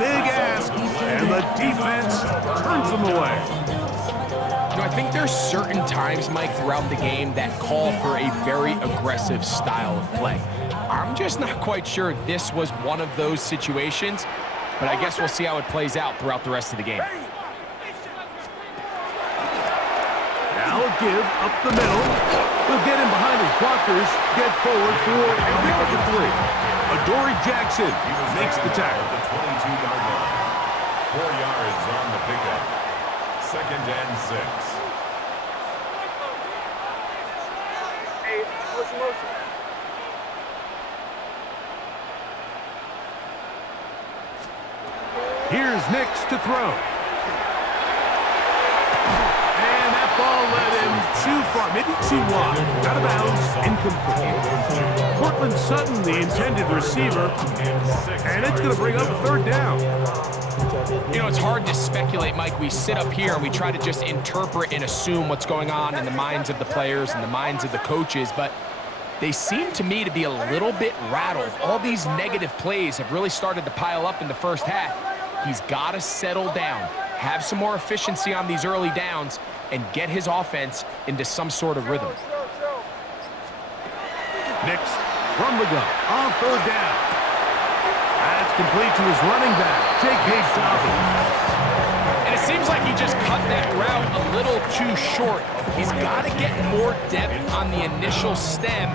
big ask, and the defense turns them away. You know, I think there's certain times, Mike, throughout the game that call for a very aggressive style of play. I'm just not quite sure this was one of those situations, but I guess we'll see how it plays out throughout the rest of the game. Now a give up the middle. He'll get in behind his blockers, get forward for a pick up the 3. Adoree Jackson makes the tackle. The 22-yard line. 4 yards on the pickup. 2nd and 6. Hey, what's your motion? Here's Nix to throw. And that ball led him too far, maybe too wide. Out of bounds, incomplete. Cortland Sutton, the intended receiver, and it's going to bring up a 3rd down. You know, it's hard to speculate, Mike. We sit up here and we try to just interpret and assume what's going on in the minds of the players and the minds of the coaches, but they seem to me to be a little bit rattled. All these negative plays have really started to pile up in the first half. He's got to settle down, have some more efficiency on these early downs, and get his offense into some sort of rhythm. Nix from the gun on 3rd down. That's complete to his running back, J.K. Dobbins. And it seems like he just cut that route a little too short. He's got to get more depth on the initial stem,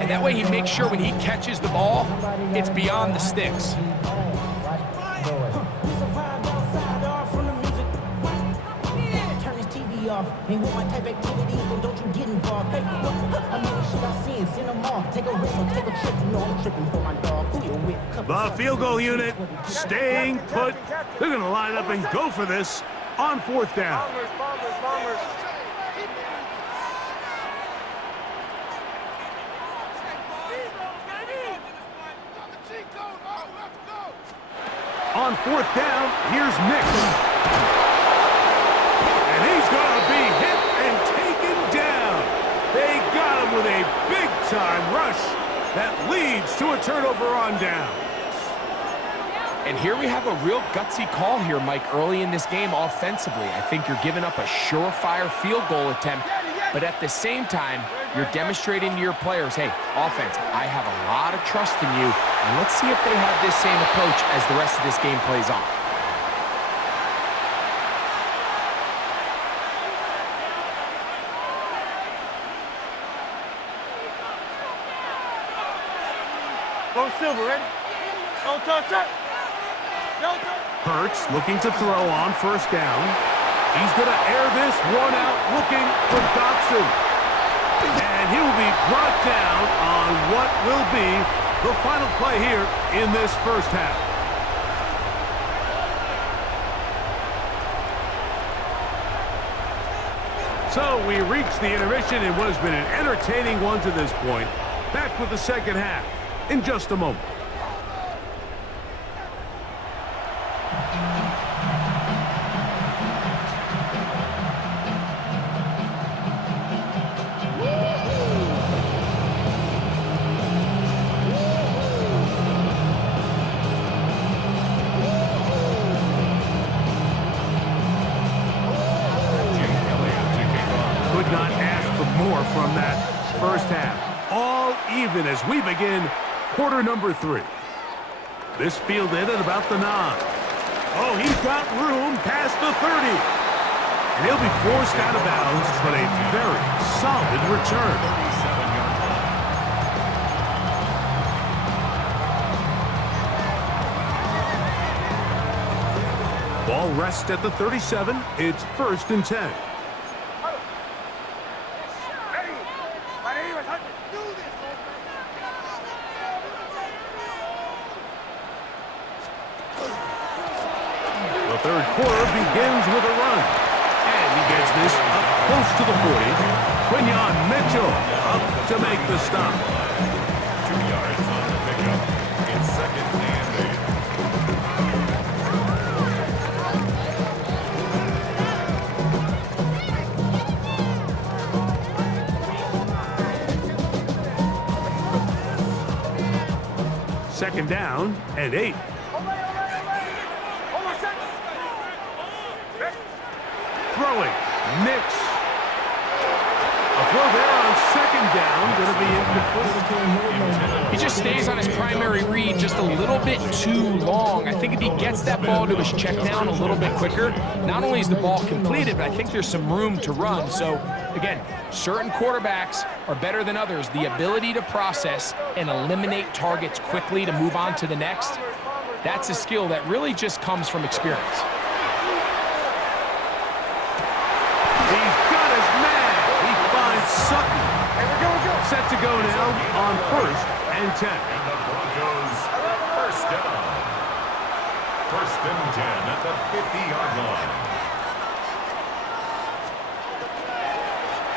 and that way he makes sure when he catches the ball, it's beyond the sticks. Ain't with my type activities, then don't you get involved. Hey, I mean, shit I seen, send them off. Take a risk or take a trip. You know I'm tripping for my dog. Who you with? The field goal unit staying put. They're going to line up and go for this on 4th down. Bombers. On 4th down, here's Nix. And he's going to be hit and taken down. They got him with a big-time rush that leads to a turnover on down. And here we have a real gutsy call here, Mike, early in this game offensively. I think you're giving up a surefire field goal attempt, but at the same time, you're demonstrating to your players, hey, offense, I have a lot of trust in you, and let's see if they have this same approach as the rest of this game plays on. Go Silver, ready? Don't touch it. Don't touch. Hurts looking to throw on 1st down. He's going to air this one out looking for Dotson. And he will be brought down on what will be the final play here in this first half. So we reach the intermission in what has been an entertaining one to this point. Back with the second half in just a moment. From that first half, all even as we begin quarter number 3. This fielded at about the 9. Oh, he's got room past the 30. And he'll be forced out of bounds, but a very solid return. Ball rests at the 37. It's 1st and 10. The third quarter begins with a run. And he gets this up close to the 40. Quinyon Mitchell up to make the stop. 2 yards on the pickup. It's 2nd and 8. Second down and 8. throwing. Nix. A throw there on second down. Going to be incomplete. He just stays on his primary read just a little bit too long. I think if he gets that ball to his check down a little bit quicker, not only is the ball completed, but I think there's some room to run. So, again, certain quarterbacks are better than others. The ability to process and eliminate targets quickly to move on to the next, that's a skill that really just comes from experience. Sutton. Set to go now on 1st and 10. And the Broncos first down. 1st and 10 at the 50-yard line.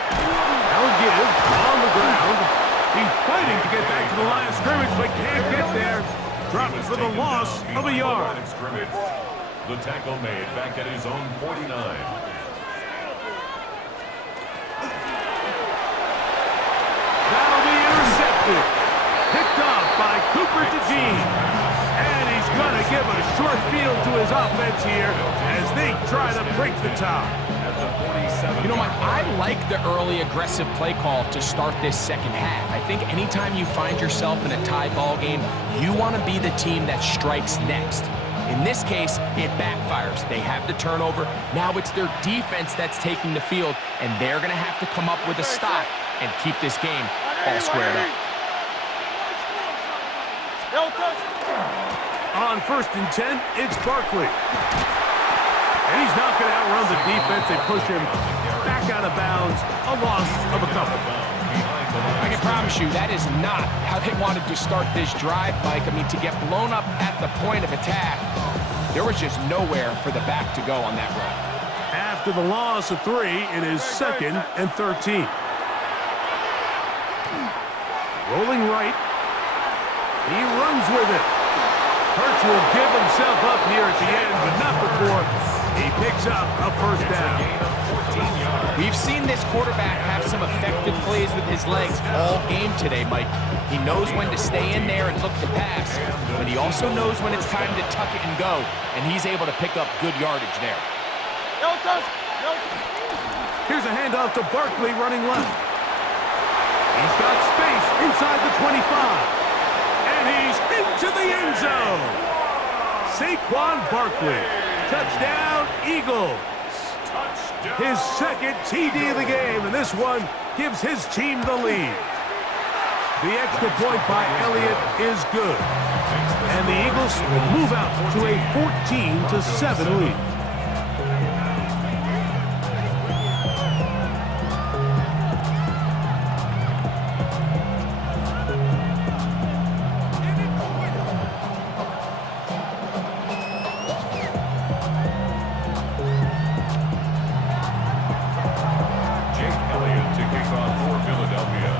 Now a give on the ground. He's fighting to get back to the line of scrimmage, but can't get there. Drops for the loss of a yard. The tackle made back at his own 49. Picked off by Cooper DeJean. And he's going to give a short field to his offense here as they try to break the tie. You know, Mike, I like the early aggressive play call to start this second half. I think anytime you find yourself in a tie ball game, you want to be the team that strikes next. In this case, it backfires. They have the turnover. Now it's their defense that's taking the field, and they're going to have to come up with a stop and keep this game all squared up. On 1st and 10, it's Barkley. And he's not going to outrun the defense. They push him back out of bounds, a loss of a couple. I can promise you that is not how they wanted to start this drive, Mike. I mean, to get blown up at the point of attack, there was just nowhere for the back to go on that run. After the loss of 3, it is 2nd and 13. Rolling right. He runs with it. Hurts will give himself up here at the end, but not before he picks up a 1st down. We've seen this quarterback have some effective plays with his legs all game today, Mike. He knows when to stay in there and look to pass, but he also knows when it's time to tuck it and go, and he's able to pick up good yardage there. Here's a handoff to Barkley running left. He's got space inside the 25. And he's into the end zone. Saquon Barkley. Touchdown, Eagles. His 2nd TD of the game, and this one gives his team the lead. The extra point by Elliott is good. And the Eagles move out to a 14-7 lead.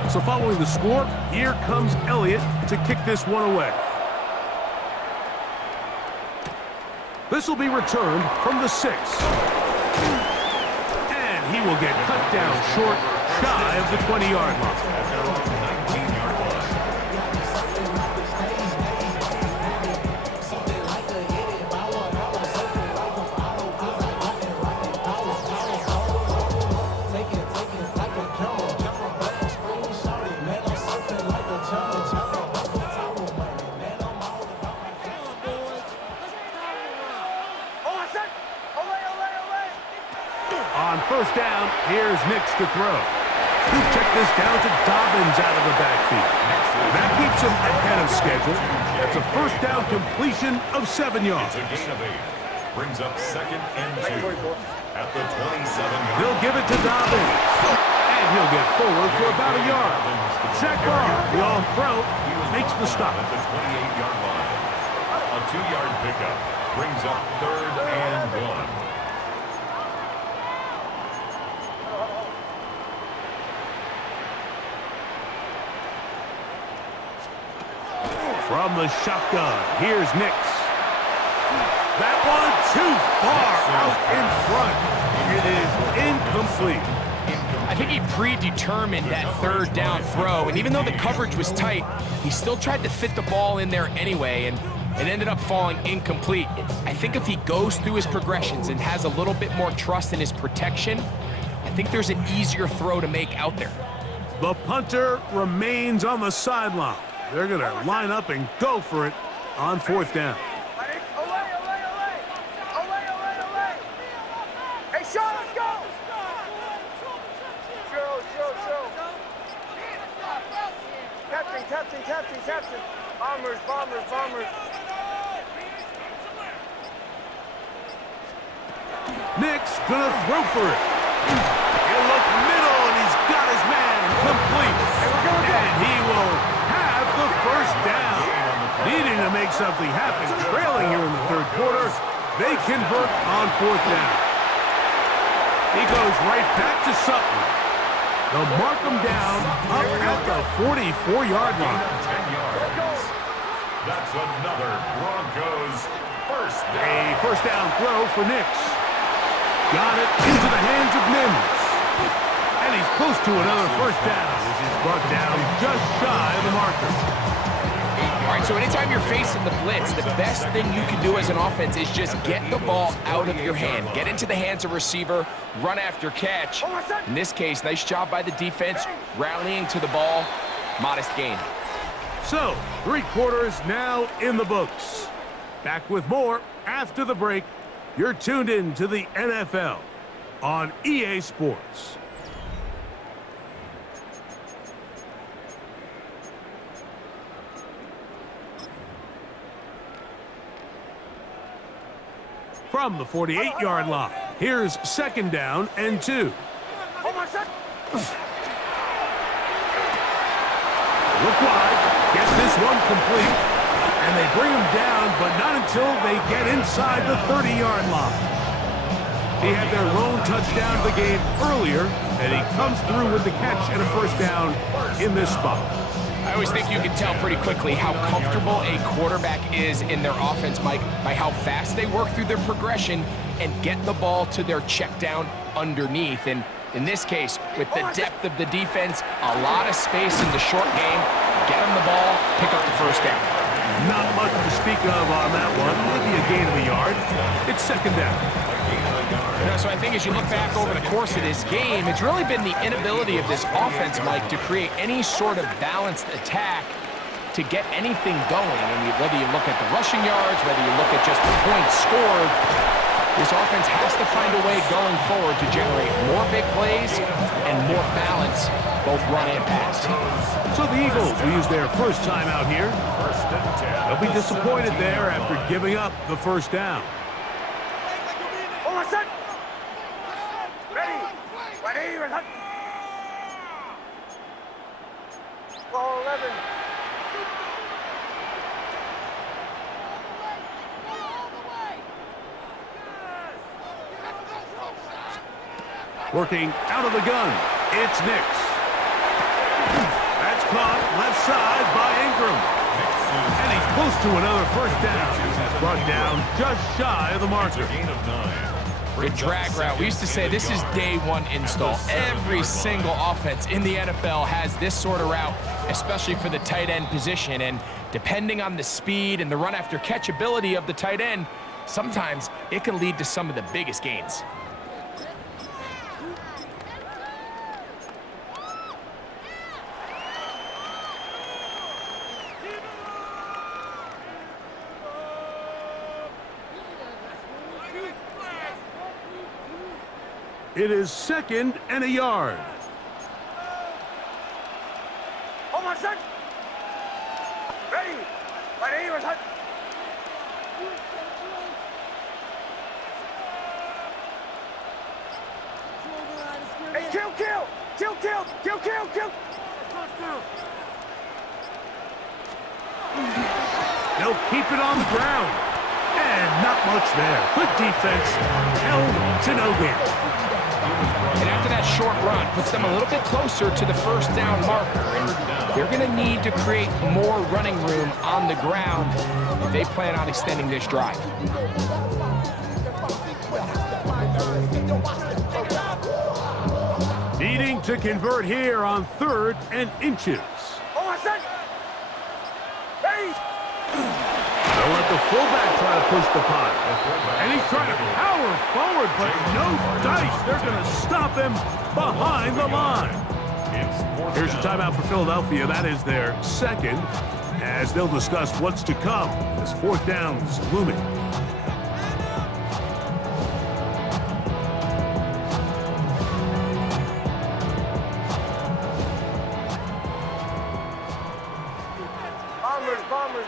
So following the score, here comes Elliott to kick this one away. This will be returned from the 6. And he will get cut down short, shy of the 20-yard line. On 1st down, here's Nix to throw. He'll check this down to Dobbins out of the backfield. That keeps him ahead of schedule. That's a 1st down completion of 7 yards. It's a gain of 8. Brings up 2nd and 2 at the 27-yard. He'll give it to Dobbins. And he'll get forward for about a yard. Zach Barr, the All-Pro, makes the stop. At the 28-yard line. A 2-yard pickup brings up 3rd and 1. From the shotgun, here's Nix. That one too far out in front. It is incomplete. I think he predetermined that 3rd down throw, and even though the coverage was tight, he still tried to fit the ball in there anyway, and It ended up falling incomplete. I think if he goes through his progressions and has a little bit more trust in his protection, I think there's an easier throw to make out there. The punter remains on the sideline. They're going to line up and go for it on fourth down. Hey, Sean, let's go! Captain. Bombers. Nick's going to throw for it. He'll look middle, and he's got his man complete. And he will have the first down. Needing to make something happen, trailing here in the third quarter, they convert on fourth down. He goes right back to Sutton. They'll mark him down up at the 44-yard line. 10 yards. That's another Broncos first down. A first down throw for Nix. Got it into the hands of Mims. And he's close to another first down as he's brought down just shy of the marker. All right, so anytime you're facing the blitz, the best thing you can do as an offense is just get the ball out of your hand. Get into the hands of receiver, run after catch. In this case, nice job by the defense, rallying to the ball, modest gain. So, 3 quarters now in the books. Back with more after the break. You're tuned in to the NFL on EA Sports. From the 48-yard line, here's second down and 2. Look wide, get this one complete, and they bring him down, but not until they get inside the 30-yard line. He had their lone touchdown of the game earlier, and he comes through with the catch and a first down in this spot. I always think you can tell pretty quickly how comfortable a quarterback is in their offense, Mike, by how fast they work through their progression and get the ball to their check down underneath. And in this case, with the depth of the defense, a lot of space in the short game, get them the ball, pick up the first down. Not much to speak of on that one. Maybe a gain of a yard. It's second down. You know, so I think as you look back over the course of this game, it's really been the inability of this offense, Mike, to create any sort of balanced attack to get anything going. And whether you look at the rushing yards, whether you look at just the points scored, this offense has to find a way going forward to generate more big plays and more balance, both run and pass. So the Eagles will use their first time out here. They'll be disappointed there after giving up the first down. Ball 11. Working out of the gun, it's Nix. That's caught left side by Ingram. And he's close to another first down. He's brought down just shy of the marker. Good drag route. We used to say this is day one install. Every single offense in the NFL has this sort of route, especially for the tight end position. And depending on the speed and the run after catch ability of the tight end, sometimes it can lead to some of the biggest gains. It is second and a yard. Hold on, son. Ready. Hey, kill. They'll keep it on the ground. And not much there. Good defense. Held to no gain. And after that short run, puts them a little bit closer to the first down marker. And they're going to need to create more running room on the ground if they plan on extending this drive. Needing to convert here on 3rd and inches. Hold on, son. Ready. No They'll let the fullback try to push the punt. And he's trying to power forward, but no dice. They're going to stop him behind the line. Here's a timeout for Philadelphia. That is their second, as they'll discuss what's to come as fourth down's looming.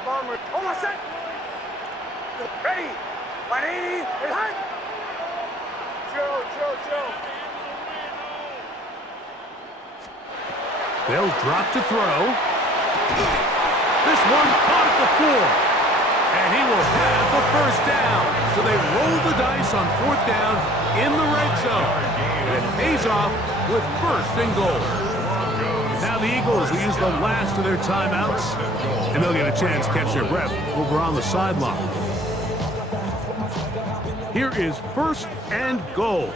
Bombers. Almost set. Ready. 180. And hot. Chill. They'll drop to throw. This one caught at the 4. And he will have the first down. So they roll the dice on fourth down in the red zone. And it pays off with first and goal. Now the Eagles will use the last of their timeouts, and they'll get a chance to catch their breath over on the sideline. Here is first and goal.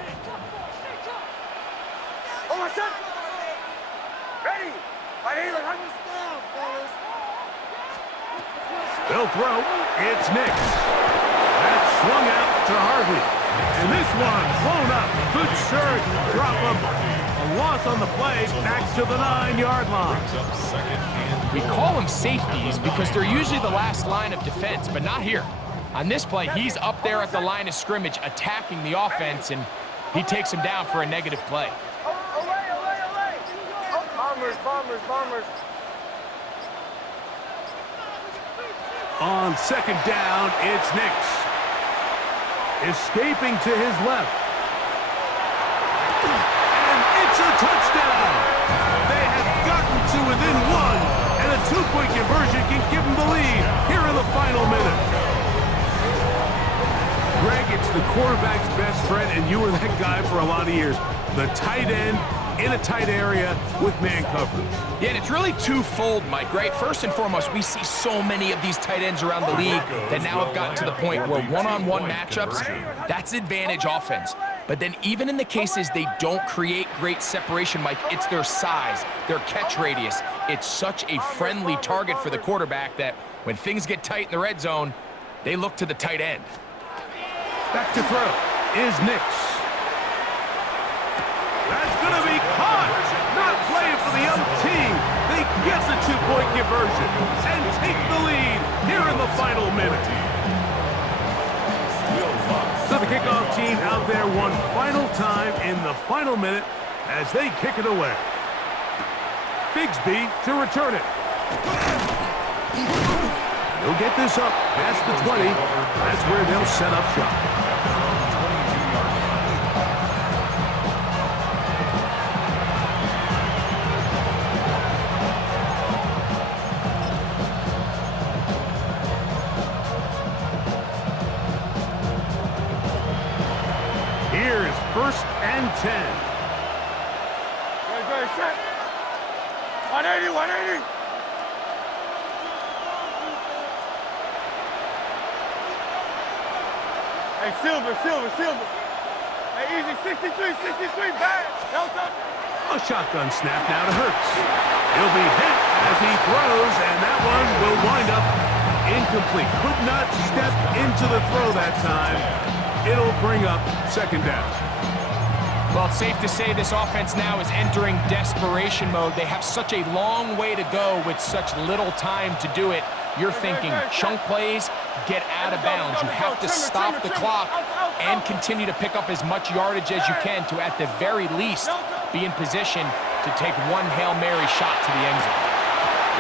Almost set. Ready. 180. They'll throw. It's Nix. That's swung out to Harvey. And this one blown up. Good surge. Drop him. A loss on the play. Back to the 9-yard line. We call them safeties because they're usually the last line of defense, but not here. On this play, he's up there at the line of scrimmage attacking the offense, and he takes him down for a negative play. Away. Bombers. On second down, it's Nix. Escaping to his left. And it's a touchdown! They have gotten to within one, and a 2-point conversion can give them the lead here in the final minute. Greg, it's the quarterback's best friend, and you were that guy for a lot of years. The tight end in a tight area with man coverage. Yeah, and it's really twofold, Mike, right? First and foremost, we see so many of these tight ends around the league that now have gotten to the point where one-on-one matchups, that's advantage offense. But then even in the cases they don't create great separation, Mike, it's their size, their catch radius. It's such a friendly target for the quarterback that when things get tight in the red zone, they look to the tight end. Back to throw is Nix. That's going to be caught. Not playing for the other team. They get the 2-point conversion and take the lead here in the final minute. So the kickoff team out there one final time in the final minute as they kick it away. Bigsby to return it. They'll get this up past the 20. That's where they'll set up shop. First and 10. Ready, set. 180. Hey, Silver. Hey, easy, 63, back. A shotgun snap now to Hurts. He'll be hit as he throws, and that one will wind up incomplete. Could not step into the throw that time. It'll bring up second down. Well, it's safe to say this offense now is entering desperation mode. They have such a long way to go with such little time to do it. You're thinking chunk plays, get out of bounds. You have to stop the clock and continue to pick up as much yardage as you can to, at the very least, be in position to take one Hail Mary shot to the end zone.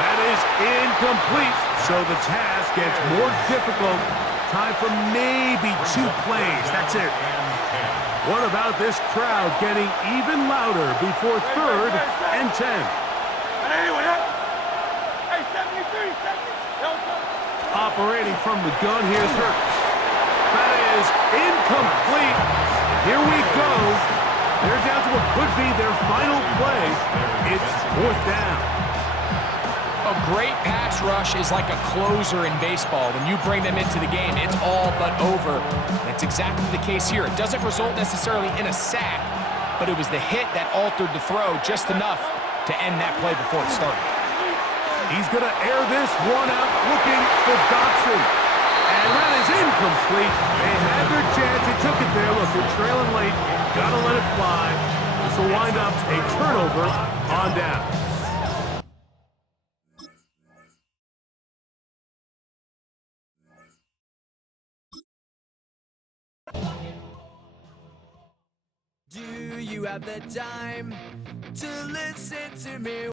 That is incomplete, so the task gets more difficult. Time for maybe 2 plays. That's it. What about this crowd getting even louder before third and 10? Operating from the gun, here's Hurts. That is incomplete. Here we go. They're down to what could be their final play. It's fourth down. A great pass rush is like a closer in baseball. When you bring them into the game, it's all but over. That's exactly the case here. It doesn't result necessarily in a sack, but it was the hit that altered the throw just enough to end that play before it started. He's going to air this one out, looking for Dotson. And that is incomplete. They had their chance. They took it there. Look, they're trailing late. Got to let it fly. This will wind up a turnover on down. Do you have the time to listen to me?